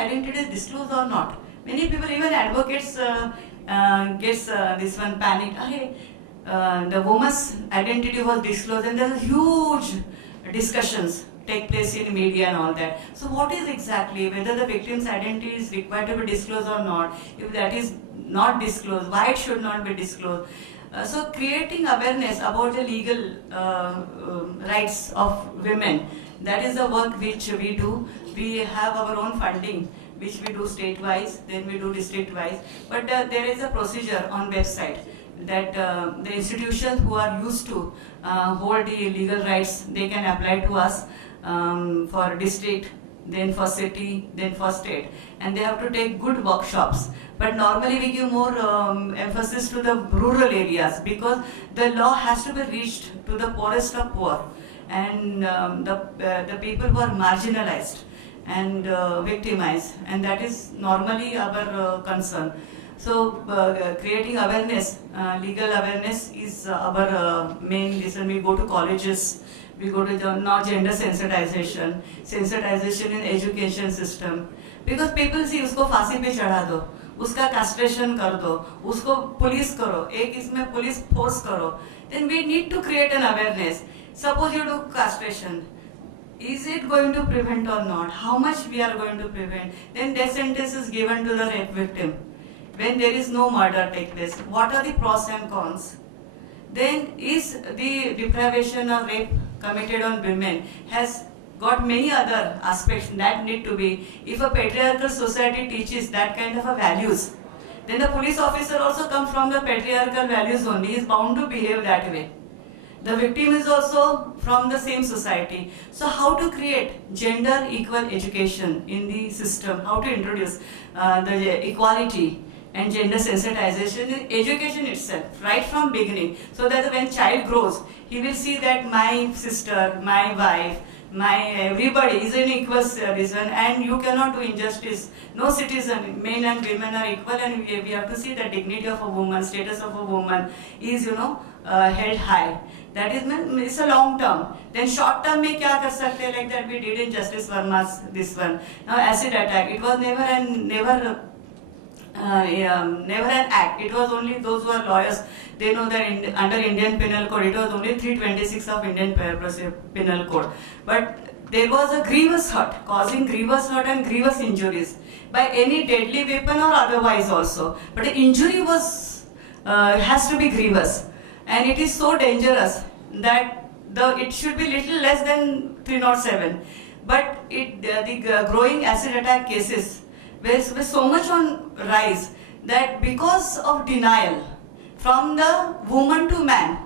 identity is disclosed or not. Many people, even advocates, gets this one panicked. The woman's identity was disclosed, and there are huge discussions take place in media and all that. So what is exactly, whether the victim's identity is required to be disclosed or not? If that is not disclosed, why it should not be disclosed? So creating awareness about the legal rights of women, that is the work which we do. We have our own funding, which we do state-wise, then we do district-wise. But there is a procedure on website that the institutions who are used to hold the legal rights, they can apply to us for district, then for city, then for state. And they have to take good workshops. But normally we give more emphasis to the rural areas, because the law has to be reached to the poorest of poor, and the people who are marginalized and victimized, and that is normally our concern. So creating awareness, legal awareness is our main reason. We go to colleges, we go to now gender sensitization in education system, because people see उसको फांसी पे चढ़ा दो, उसका castration कर दो, उसको police करो, एक इसमें पुलिस फोर्स करो. Then we need to create an awareness. Suppose you do castration, is it going to prevent or not? How much we are going to prevent? Then death sentence is given to the rape victim. When there is no murder take place, what are the pros and cons? Then is the deprivation or rape committed on women has got many other aspects that need to be. If a patriarchal society teaches that kind of a values, then the police officer also comes from the patriarchal values only. He is bound to behave that way. The victim is also from the same society. So how to create gender equal education in the system? How to introduce the equality and gender sensitization in education itself, right from beginning, so that when child grows, he will see that my sister, my wife, my everybody is an equal citizen, and you cannot do injustice. No citizen, men and women are equal, and we have to see the dignity of a woman, status of a woman is, held high. That is, it's a long term. Then short term में क्या कर सकते हैं, like that we did in Justice Verma's this one. Now acid attack, it was never an act. It was only those who are lawyers, they know that under Indian Penal Code, it was only 326 of Indian Penal Code. But there was a grievous hurt, causing grievous hurt and grievous injuries by any deadly weapon or otherwise also. But the injury was has to be grievous, and it is so dangerous that it should be little less than 307. But the growing acid attack cases were so much on rise that because of denial from the woman to man,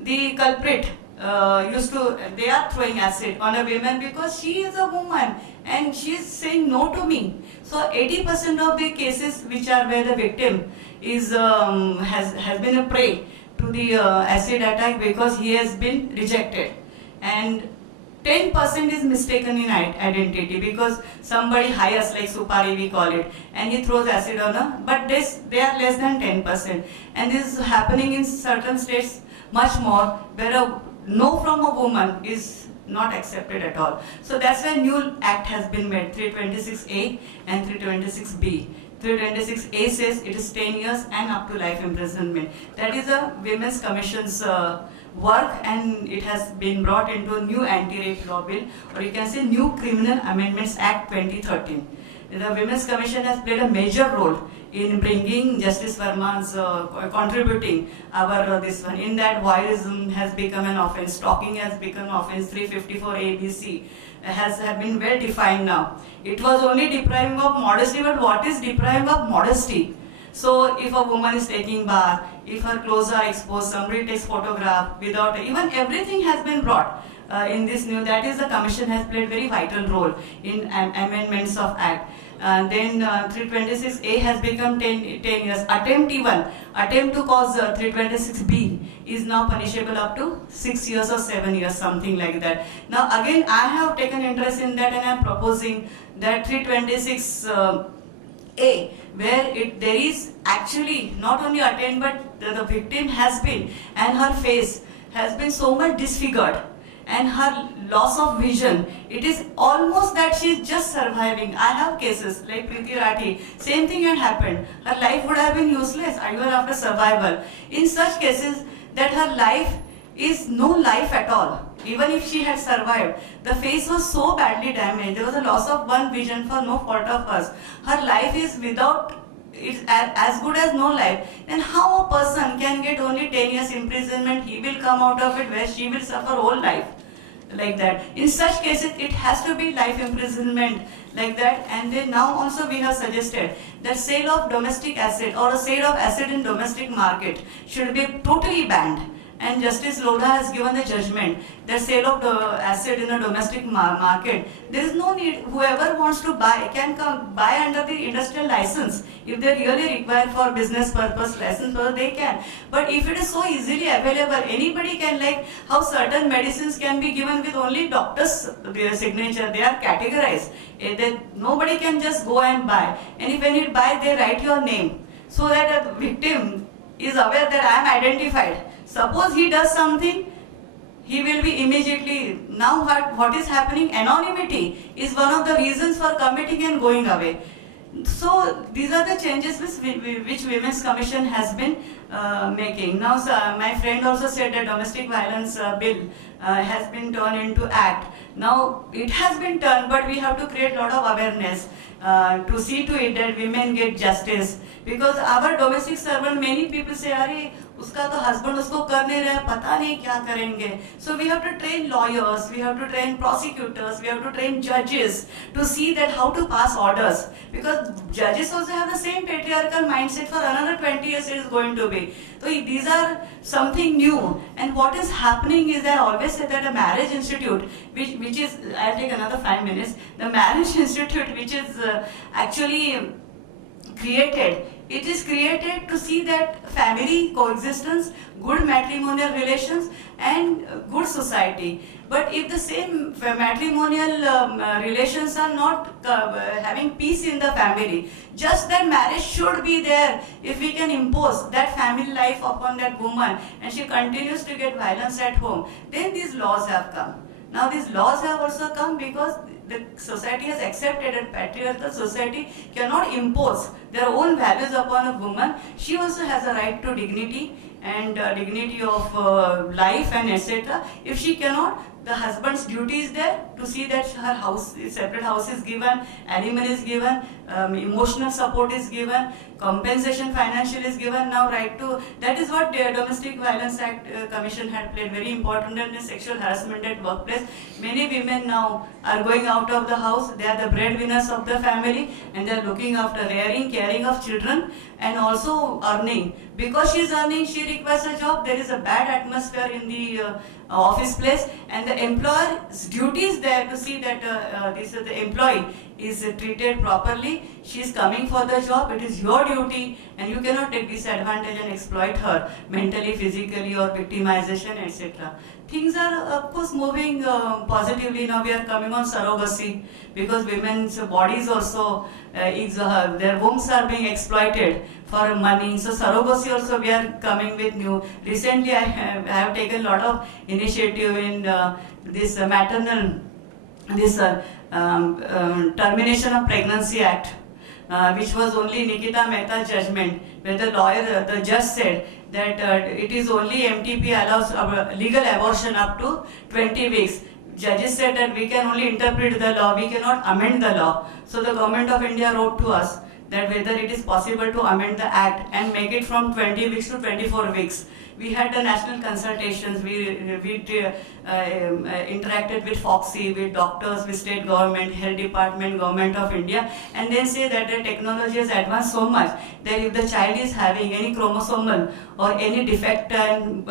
the culprit they are throwing acid on a woman because she is a woman and she is saying no to me. So 80% of the cases which are where the victim is has been a prey to the acid attack because he has been rejected, and 10% is mistaken in identity because somebody hires, like Supari we call it, and he throws acid on her, but they are less than 10%. And this is happening in certain states much more, where a no from a woman is not accepted at all. So that's why new act has been made, 326A and 326B. 326A says it is 10 years and up to life imprisonment. That is a Women's Commission's work, and it has been brought into a new anti-rape law bill, or you can say new Criminal Amendments Act 2013. The Women's Commission has played a major role in bringing Justice Verma's contributing our this one. In that, voyeurism has become an offence, stalking has become offence, 354 ABC have been well defined now. It was only depriving of modesty, but what is depriving of modesty? So if a woman is taking bath, if her clothes are exposed, somebody takes photograph without, even everything has been brought in this new, that is the commission has played very vital role in amendments of act. Then 326A has become 10 years. Attempt to cause 326B is now punishable up to 6 years or 7 years, something like that. Now again, I have taken interest in that, and I am proposing that 326A, where there is actually not only attempt, but the victim has been, and her face has been so much disfigured, and her loss of vision, it is almost that she is just surviving. I have cases like Preeti Rathi, same thing had happened. Her life would have been useless even after survival. In such cases, that her life is no life at all. Even if she had survived, the face was so badly damaged. There was a loss of one vision for no fault of hers. Her life is without, it's as good as no life. Then how a person can get only 10 years imprisonment? He will come out of it where she will suffer whole life like that. In such cases, it has to be life imprisonment like that. And then now also we have suggested that sale of domestic asset or a sale of asset in domestic market should be totally banned. And Justice Lodha has given the judgment that sale of the asset in a domestic market, there is no need. Whoever wants to buy can come buy under the industrial license. If they really require for business purpose license, they can. But if it is so easily available, anybody can, like how certain medicines can be given with only doctor's signature. They are categorized. Nobody can just go and buy. And if when you buy, they write your name so that a victim is aware that I am identified. Suppose he does something, he will be immediately, now what is happening, anonymity is one of the reasons for committing and going away. So these are the changes which Women's Commission has been making. Now my friend also said that domestic violence bill has been turned into act. Now it has been turned, but we have to create a lot of awareness to see to it that women get justice. Because our domestic servant, many people say, "Arey, उसका तो husband उसको कर नहीं रहा है, पता नहीं क्या करेंगे." So we have to train lawyers, we have to train prosecutors, we have to train judges to see that how to pass orders. Because judges also have the same patriarchal mindset for another 20 years it is going to be. So these are something new. And what is happening is, I always say that a marriage institute, which is, I'll take another 5 minutes, the marriage institute which is actually created, it is created to see that family coexistence, good matrimonial relations and good society. But if the same matrimonial relations are not having peace in the family, just that marriage should be there. If we can impose that family life upon that woman and she continues to get violence at home, then these laws have come. Now these laws have also come because the society has accepted that patriarchal society cannot impose their own values upon a woman. She also has a right to dignity and dignity of life and etc. If she cannot, the husband's duty is there to see that her house, separate house is given, alimony is given, emotional support is given, compensation financial is given. Now right to, that is what the Domestic Violence Act Commission had played very important role in sexual harassment at workplace. Many women now are going out of the house, they are the breadwinners of the family and they are looking after rearing, caring of children and also earning. Because she is earning, she requires a job, there is a bad atmosphere in the office place and the employer's duty is there to see that the employee is treated properly. She is coming for the job, it is your duty and you cannot take disadvantage and exploit her mentally, physically or victimization, etc. Things are of course moving positively. Now we are coming on surrogacy because women's bodies also, their wombs are being exploited for money. So surrogacy also we are coming with new. Recently I have taken a lot of initiative in this maternal, this Termination of Pregnancy Act, which was only Nikita Mehta's judgment, where the lawyer, the judge said that it is only MTP allows legal abortion up to 20 weeks. Judges said that we can only interpret the law, we cannot amend the law. So the government of India wrote to us that whether it is possible to amend the act and make it from 20 weeks to 24 weeks. We had the national consultations, we interacted with FOXI, with doctors, with state government, health department, government of India, and they say that the technology has advanced so much that if the child is having any chromosomal or any defect and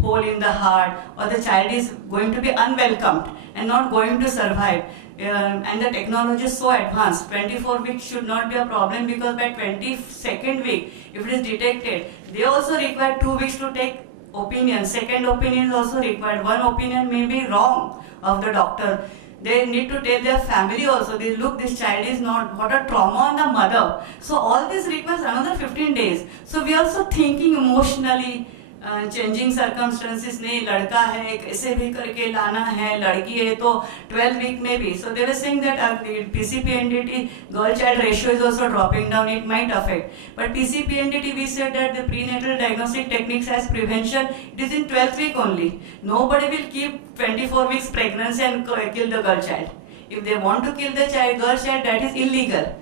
hole in the heart, or the child is going to be unwelcomed and not going to survive, and the technology is so advanced, 24 weeks should not be a problem because by 22nd week, if it is detected, they also require 2 weeks to take opinion. Second opinion is also required. One opinion may be wrong of the doctor. They need to tell their family also, they look, this child is not, what a trauma on the mother. So all this requires another 15 days. So we are also thinking emotionally, changing circumstances नहीं, लड़का है कैसे भी करके लाना है, लड़की है तो 12 वीक में भी. So they were saying that PCPNDT girl child ratio is also dropping down, it might affect. But PCPNDT we said that the prenatal diagnostic techniques as prevention, it is in 12th week only. Nobody will keep 24 weeks pregnancy and kill the girl child. If they want to kill the girl child, that is illegal.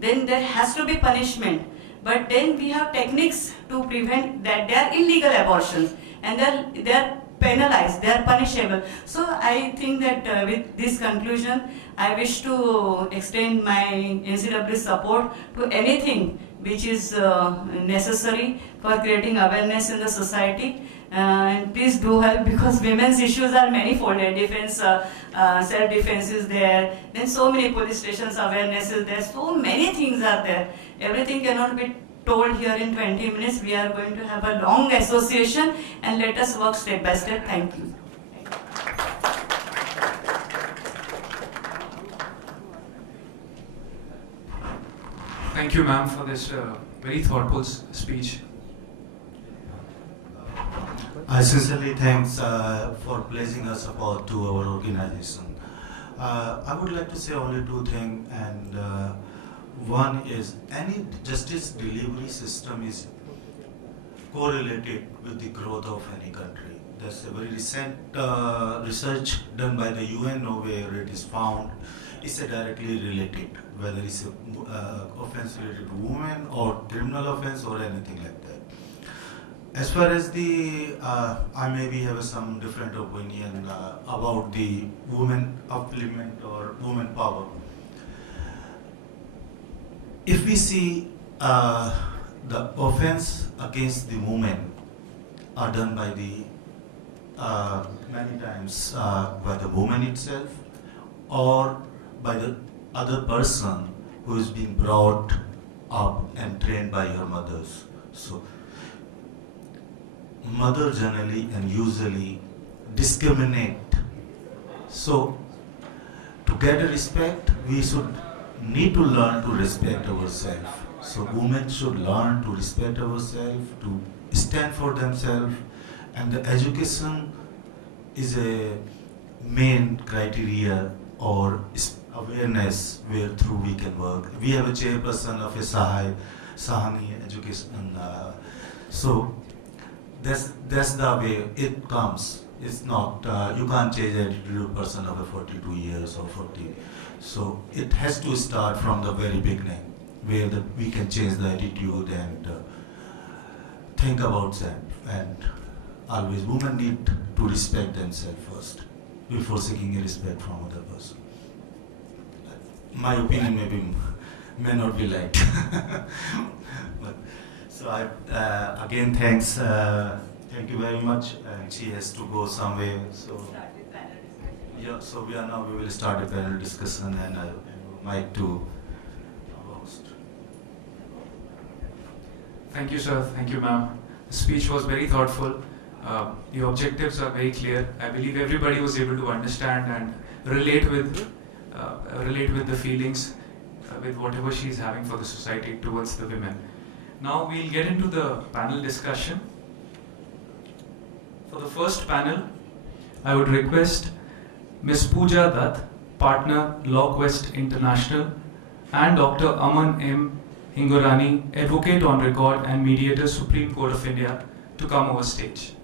Then there has to be punishment. But then we have techniques to prevent that. They are illegal abortions and they are penalized, they are punishable. So I think that with this conclusion, I wish to extend my NCW support to anything which is necessary for creating awareness in the society. And please do help, because women's issues are manifold. Defense, self-defense is there. Then so many police stations awareness is there. So many things are there. Everything cannot be told here in 20 minutes. We are going to have a long association and let us work step by step. Thank you. Thank you, ma'am, for this very thoughtful speech. I sincerely thanks for placing a support to our organization. I would like to say only two things, and one is any justice delivery system is correlated with the growth of any country. There's a very recent research done by the UNO where it is found it's directly related, whether it's a offense related to women or criminal offense or anything like that. As far as the, I maybe have some different opinion about the women upliftment or women power. If we see the offense against the women are done by the many times by the woman itself or by the other person who is being brought up and trained by her mothers. So mother generally and usually discriminate. So to get a respect, we should need to learn to respect ourselves. So women should learn to respect ourselves, to stand for themselves, and the education is a main criteria or awareness where through we can work. We have a chairperson of a Sahani education. So that's the way it comes. It's not, you can't change an attitude person of a 42 years or 40. So it has to start from the very beginning, where we can change the attitude and think about them. And always women need to respect themselves first before seeking a respect from other person. My opinion may not be liked. But, so I again thanks. Thank you very much. And she has to go somewhere. So yeah. So we will start a panel discussion, and I would like to host. Thank you, sir. Thank you, ma'am. The speech was very thoughtful. The objectives are very clear. I believe everybody was able to understand and relate with the feelings, with whatever she is having for the society towards the women. Now we'll get into the panel discussion. For the first panel, I would request Ms. Pooja Dutt, partner LawQuest International, and Dr. Aman M. Hingorani, advocate on record and mediator, Supreme Court of India, to come on the stage.